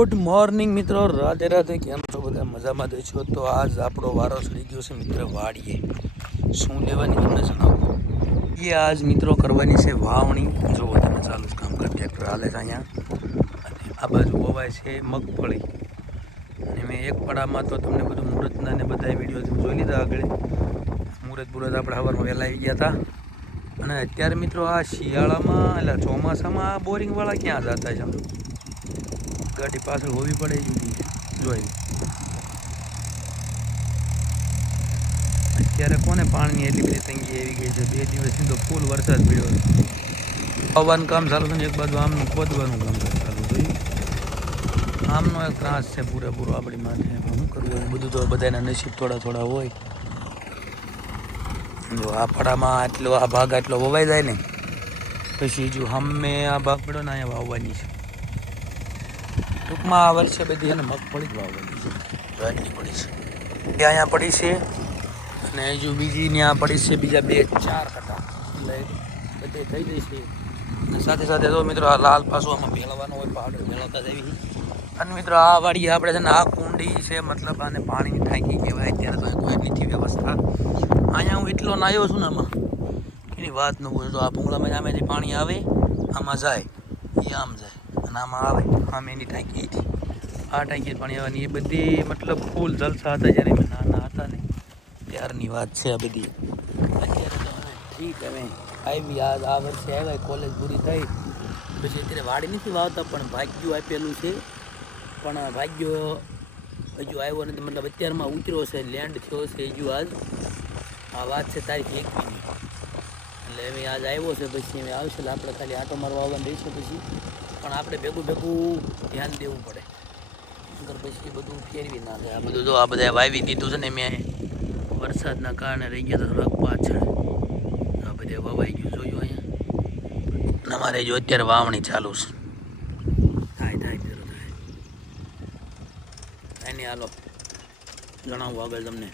Good morning મિત્રો, રાધે રાધે. કેમ છો બધા? મજામાં જ છો? તો આજ આપણો વારો ચડી ગયો છે મિત્ર વાડીએ. શું લેવાની તમને જણાવું. એ આજ મિત્રો કરવાની છે વાવણી. જોવો તમે ચાલુ જ કામ કરી ટ્રેક્ટર હાલે છે અહીંયા. અને આ બાજુ વવાય છે મગફળી. અને મેં એક પડામાં તો તમને બધું મુહૂર્તના ને બધા વિડીયો તમે જોઈ લીધા આગળ. મુહૂર્ત આપણે સવારમાં વહેલા આવી ગયા હતા. અને અત્યારે મિત્રો આ શિયાળામાં એટલે ચોમાસામાં બોરિંગવાળા ક્યાં જતા છે? ગાડી પાછળ હોવી પડે જોઈ. અત્યારે કોને પાણીની એટલી બધી તંગી આવી ગઈ છે. 2 દિવસથી તો ફૂલ વરસાદ પડ્યો. આવવાનું કામ ચાલુ છે ને એક બાજુ આમનું ખોદવાનું કામ ચાલુ થયું. આમનો એક ત્રાસ છે પૂરેપૂરો આપણી માથે. શું કરવું બધું તો બધાના નસીબ થોડા હોય. જો આ પડામાં આ ભાગ આટલો વવાઈ જાય ને પછી જો અમે આ ભાગ પડ્યો ને અહીંયા વાવવાની છે. ટૂંકમાં આ વર્ષે બધી એને મગફળી જ વાવવાની છે. આટલી પડી છે એ અહીંયા પડી છે. અને હજુ બીજી ત્યાં પડી છે બીજા 2-4 કટા. એટલે બધે થઈ જશે. અને સાથે સાથે તો મિત્રો આ લાલ પાછું આમાં ભેળવવાનો હોય, પાવડર ભેળવતા જવી. અને મિત્રો આ વાડીએ આપણે છે ને આ કુંડી છે, મતલબ આને પાણીની ટાંકી કહેવાય. અત્યારે તો કોઈ નથી વ્યવસ્થા. અહીંયા હું એટલો નાયો છું ને આમાં એની વાત ન પૂછો. તો આ ભૂંગળામાં આમેથી પાણી આવે, આમાં જાય, એ આમ જાય અને આમાં આવે. આમ એની ટાંકી હતી. આ ટાંકી પાણી આવવાની એ બધી મતલબ ફૂલ જલસા હતા જ્યારે અમે નાના હતા ને ત્યારની વાત છે આ બધી. અત્યારે તો હવે ઠીક હવે આવી આ વર્ષે આવ્યા, કોલેજ પૂરી થઈ પછી અત્યારે વાડી નથી વાવતા. પણ ભાગ્યું આપેલું છે. પણ ભાગ્યો હજુ આવ્યો નથી. મતલબ અત્યારમાં ઉતર્યો છે, લેન્ડ થયો છે હજુ. આજ આ વાત છે તારીખ 21ની. એટલે હવે આજ આવ્યો છે. પછી હવે આવશે એટલે આપણે ખાલી આટો મારવા આવવાનું રહીશે પછી. પણ આપણે ભેગું ધ્યાન દેવું પડે. નકર પછી બધું ફેરવી ના જાય. આ બધું જો આ બધા વાવી દીધું છે ને મેં વરસાદના કારણે રહી ગયા તો થોડાક પાછળ. આ બધા વવાઈ ગયું જોયું અહીંયા. અમારે જો અત્યારે વાવણી ચાલુ છે. થાય એની હાલો જણાવું આગળ તમને.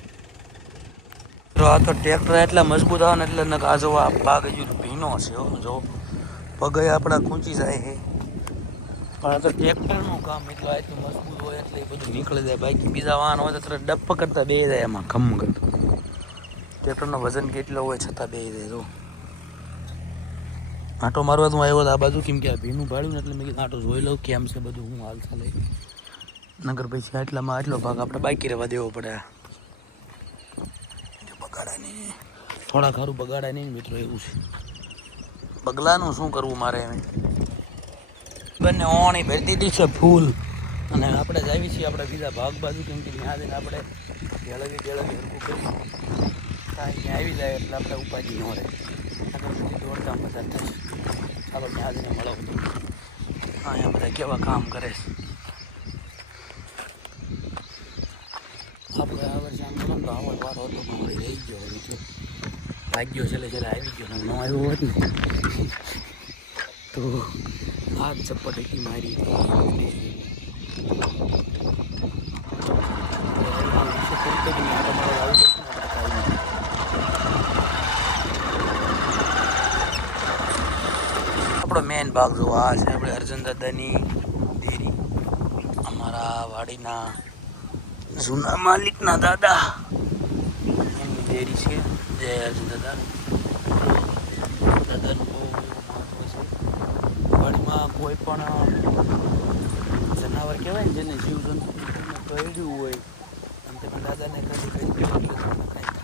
આ તો ટ્રેક્ટર એટલા મજબૂત આવે ને એટલે આ જો આ ભાગ હજુ ભીનો છે. જો પગે આપણા ખૂંચી જાય છે. પણ તો ટ્રેક્ટરનું કામ એટલું આટલું મજબૂત હોય એટલે એ બધું નીકળી જાય. બાકી બીજા વાહન હોય તો તરત ડપ્પ કરતા બે જાય એમાં ખમ કરતા. ટ્રેક્ટરનો વજન કેટલો હોય છતાં બે જાય. જો આંટો મારવા તો આવ્યો આ બાજુ, કેમ કે આ ભીનું ભાડ્યું ને એટલે મેં કીધું આંટો જોઈ લઉં કેમ છે બધું, હું હાલ ચાલે. નગર પછી આટલામાં આટલો ભાગ આપણે બાકી રહેવા દેવો પડે. બગાડા નહીં, થોડા ખારું બગાડા નહીં મિત્રો, એવું છે. બગલાનું શું કરવું મારે એમ. બંને ઓણી ભરી દીધી છે ફૂલ. અને આપણે જ આવી છીએ આપણે બીજા ભાગ બાજુ, કેમ કે ત્યાં જઈને આપણે ભેળવી હરકું કરી ત્યાં આવી જાય એટલે આપણે ઉપાધિ ન રહે. આગળ પછી દોડતા મજા થાય. ચાલો ત્યાં જઈને મળો. અહીંયા બધા કેવા કામ કરે છે. આપણે આ વર્ષે આમ ગણો તો આવડ વારો હતો પણ વળી રહી ગયો. મિત્રો ભાગ્યો છેલ્લે આવી ગયો. ન આવ્યો હોત ને તો આ જ ચપ્પટ મારી. આપણો મેન ભાગ જો આ છે. આપણે અર્જુન દાદાની ડેરી, અમારા વાડીના જૂના માલિકના દાદા એમની ડેરી છે. જય અર્જુન દાદાનું બહુ મહત્વ છે. વાડીમાં કોઈ પણ જનાવર કહેવાય ને જેને જીવજંતુ કહ્યું હોય અને તમે દાદાને કંઈ કાંઈ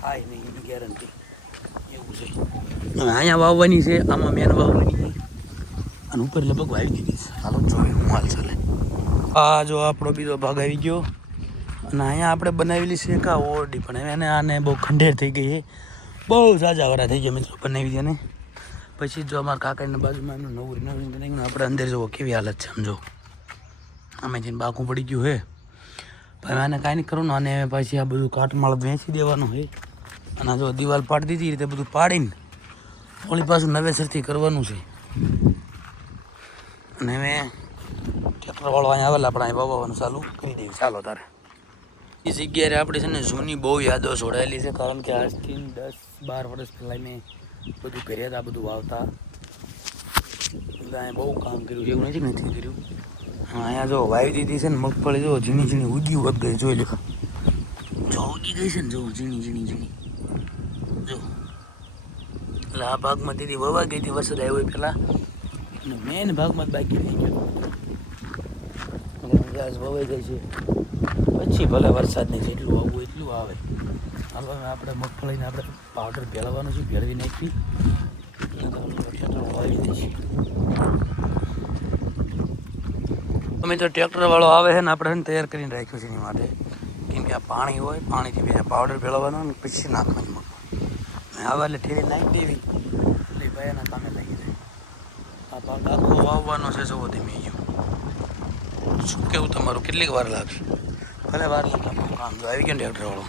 થાય નહીં એની ગેરંટી એવું છે. હવે અહીંયા વાવવાની છે, આમાં મેન વાવવાની છે અને ઉપર લગભગ વાવી દીધી છે. હાલો જોઈએ હું હાલ ચાલે. આ જો આપણો બીજો ભાગ આવી ગયો. અને અહીંયા આપણે બનાવેલી છે કા ઓરડી, પણ હવે એને આને બહુ ખંડેર થઈ ગઈ છે. બહુ ઝાઝા વાળા થઈ ગયા મિત્રો બનાવી દે ને. પછી જો અમારા કાકાની બાજુમાં એમનું નવું બનાવ્યું. આપણે અંદર જુઓ કેવી હાલત છે સમજો. અમે જઈને બાકું પડી ગયું હે. પણ આને કાંઈ નહીં કરવાનું. અને પછી આ બધું કાટમાળ વેચી દેવાનું હોય. અને જો દિવાલ પાડી દીધી રીતે બધું પાડીને ઓલી પાછું નવેસરથી કરવાનું છે. અને હવે ટ્રેક્ટરવાળો અહીંયા આવેલા આપણે અહીં વાવવાનું ચાલુ કરી દઈએ. ચાલો તારે એ જગ્યાએ આપણે છે ને જૂની બહુ યાદો જોડાયેલી છે. કારણ કે આજથી 10-12 વર્ષ પહેલાં મેં બધું કર્યા હતા, બધું વાવતા. એટલે અહીંયા બહુ કામ કર્યું છે, એવું નથી કર્યું. અહીંયા જો વાવી દીધી છે ને મગફળી જો ઝીણી ઝીણી ઉગી વધ ગઈ જોઈ લે જો ઉગી ગઈ છે ને જો ઝીણી ઝીણી ઝીણી જો એટલે આ ભાગમાં દીદી વવા ગઈ હતી વરસાદ આવ્યો પહેલાં અને મેન ભાગમાં જ બાકી રહી ગયો ઘાસ વવાઈ ગઈ છે પછી ભલે વરસાદ નહીં જેટલું આવવું એટલું આવે હાલો આપણે મગફળીને આપણે પાવડર ભેળવવાનું છે ભેળવી નાખી વાવી દઈશું અમે તો ટ્રેક્ટરવાળો આવે છે ને આપણે તૈયાર કરીને રાખ્યું છે એની માટે કેમ કે આ પાણી હોય પાણીથી બીજા પાવડર ભેળવવાનો ને પછી નાખવાનું મગફળી આવા એટલે ઠેરી નાખી દેવી એટલે ભાઈ એના કામે લાગી જાય આ પાક આખો વાવવાનો છે જવો ધીમે ગયું શું કેવું તમારું કેટલીક વાર લાગશે ભલે વાર લાગે આપણું કામ જો આવી ગયો ને ટ્રેક્ટરવાળો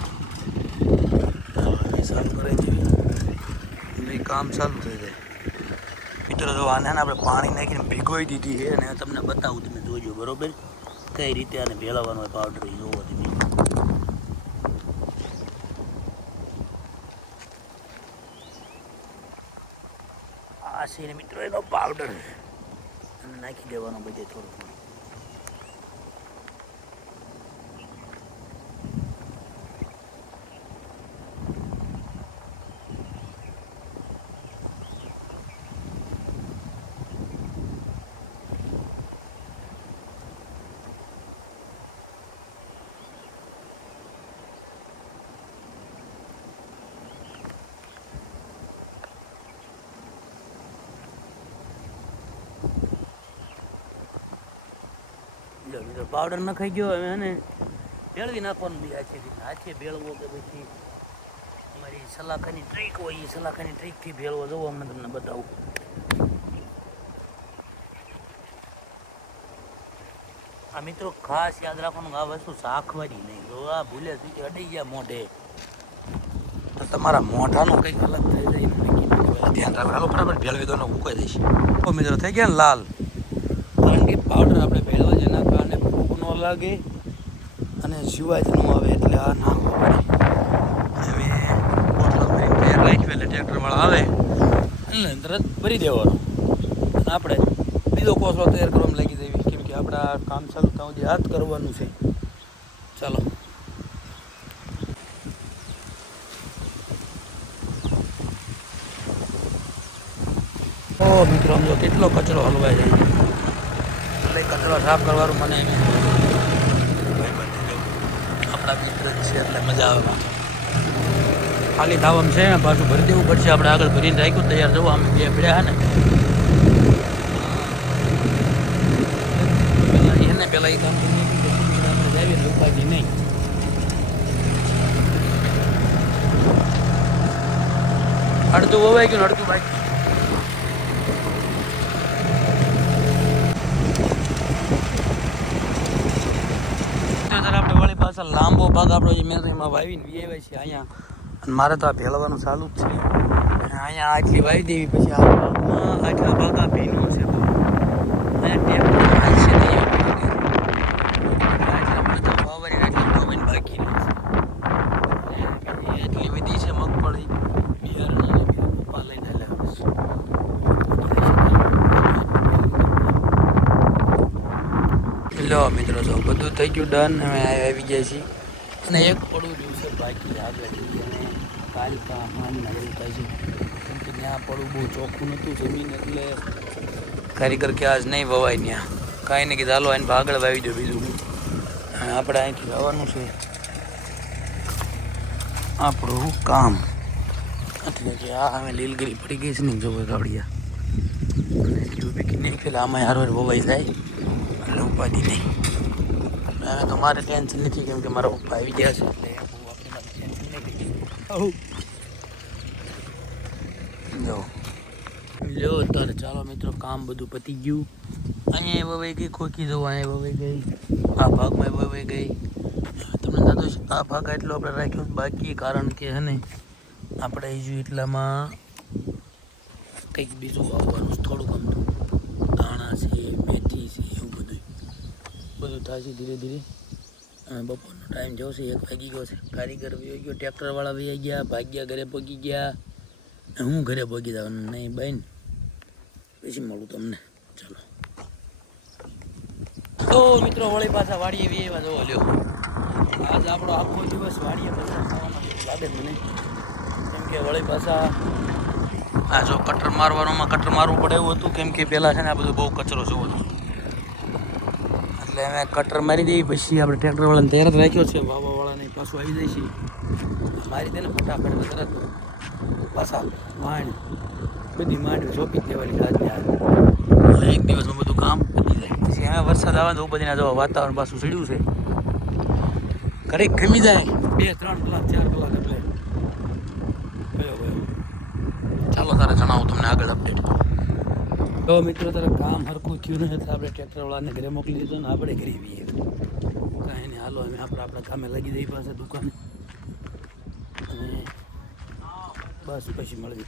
ચાલુ કરાવી દેવી એટલે કામ ચાલુ થઈ જાય મિત્રો જો આને આપણે પાણી નાખીને ભીગોઈ દીધી છે અને તમને બતાવું તમે જોજો બરોબર કઈ રીતે આને ભેળવવાનો હોય પાવડર જોવો તમે આ છે ને મિત્રો એનો પાવડર નાખી દેવાનો બધે થોડું પાવડર નખાઈ ગયો હવે એને ભેળવી નાખવાનું બી હાથે ભેળવો કે પછી અમારી સલાખાની ટ્રીક હોય એ સલાખાની ટ્રીકથી ભેળવો જવો અમને તમને બતાવું આ મિત્રો ખાસ યાદ રાખવાનું આ વસ્તુ શાકવાળી નહીં જો આ ભૂલે સુધી અડી ગયા મોઢે તો તમારા મોઢાનું કંઈક અલગ થઈ જાય ધ્યાન રાખો હાલો બરાબર ભેળવી દો ને ઉકાઈ દઈશ મિત્રો થઈ ગયા ને લાલ કારણ કે પાવડર આપણે ભેળવા જેના કારણે ભૂખ ન લાગે અને સિવાય જ ન આવે એટલે આ નાખવા પડે હવે બોટલો ભરીને તૈયાર રાખ્યું એટલે ટ્રેક્ટરવાળા આવે એટલે તરત ભરી દેવાનો અને આપણે બીજો કોસલો તૈયાર કરવામાં લાગી દેવી કેમ કે આપણે આ કામ ચાલુ ત્યાં સુધી હાથ કરવાનું છે ચાલો ઓ મિત્રો સમજો કેટલો કચરો હલવાઈ જાય એટલે કચરો સાફ કરવાનું મને એમ આપણા મિત્ર છે એટલે મજા આવે ખાલી થાવમ છે પાછું ભરી દેવું પડશે આપણે આગળ ભરીને રાખ્યું તૈયાર જવું અમે બે પડ્યા ને એને પેલા એ કામ આપણે જાવીએ ને ઉપાધિ નહીં અડધું વવાઈ ગયું અડધું બાકી આપણે વળી પાછા લાંબો ભાગ આપણો જે મેં એમાં વાવીને વીએ છે અહીંયા અને મારે તો આ ભેળવાનું ચાલુ જ છે અહીંયા આટલી વાવી દેવી પછી આ ભાગમાં આટલા ભાગ આ ભીનો છે અહીંયા ટેપ છે નહીં બાકી એટલી બધી છે મગફળી બિયારણ પપ્પા લઈને લો મિત્રો જો બધું થઈ ગયું ડન હવે આવી ગયા છીએ અને એક પડવું રહ્યું છે બાકી આગળ જઈએ અને કાલિકા હાલના એવું થાય છે કેમ કે ત્યાં પડવું બહુ ચોખ્ખું નહોતું જમીન એટલે કારીગર કે આજ નહીં વવાય ત્યાં કાંઈ નહીં કીધું હાલો એને આગળ વાવી દો બીજું આપણે અહીંથી જવાનું છે આપણું કામ એટલે કે આ અમે લીલગીરી પડી ગઈ છે ને જો ગાવડિયા બીકી નહીં પેલા આમાં હારો વવાઈ જાય એટલે ઉપાધિ નહીં હવે તો મારે ટેન્શન નથી કેમ કે મારા પપ્પા આવી ગયા છે એટલે ટેન્શન નથી જો લો તારે ચાલો મિત્રો કામ બધું પતી ગયું અહીંયા વવાઈ ગઈ ખોખી જવું અહીંયા વવાઈ ગઈ આ ભાગમાં વવાઈ ગઈ તમને દાદો આ ભાગ એટલો આપણે રાખ્યો બાકી કારણ કે હે ને આપણે હજુ એટલામાં કંઈક બીજું વાવવાનું થોડુંક ગમતું ધાણા છે મેથી છે એવું બધું થશે ધીરે ધીરે બપોરનો ટાઈમ જશે 1 વાગી ગયો છે કારીગર વહી ગયો ટ્રેક્ટરવાળા વહી ગયા ભાગ્યા ઘરે પગી ગયા હું ઘરે પગી જવાનું નહીં બેન પછી મળું તમને ચાલો તો મિત્રો વળી પાછા વાડીએ બી એવા જોવો લ્યો. આજ આપણો આખો દિવસ વાડીએ પસાર થવામાં લાગે મને. કેમ કે વળી પાછા આ જો કટર મારવાનું પડે એવું હતું. કેમ કે પહેલાં છે ને આ બધું બહુ કચરો જોવો હતો. એટલે અમે કટર મારી દઈએ પછી આપણે ટ્રેક્ટરવાળાને તૈયાર જ રાખ્યો છે. વાવાવાળાને પાછું આવી જાય છે. મારી દે ને ફટાફટ તરત પાછા બધી માંડવી સોંપી જ દેવાની આજને આજ. એક દિવસમાં બધું કામ પતી જાય. પછી હવે વરસાદ આવે તો બધીના જો વાતાવરણ પાછું સીડ્યું છે. ઘડીક ખમી જાય 2-3 કલાક 4 કલાક એટલે ચાલો તારે જણાવું તમને આગળ અપડેટ. તો મિત્રો તારે કામ હરખું થયું નહીં એટલે આપણે ટ્રેક્ટરવાળાને ઘરે મોકલી દીધો ને આપણે ઘરે આવીએ. કાંઈ નહીં હાલો અમે આપણા કામે લાગી જઈએ પાસે દુકાને અને બસ પછી મળી.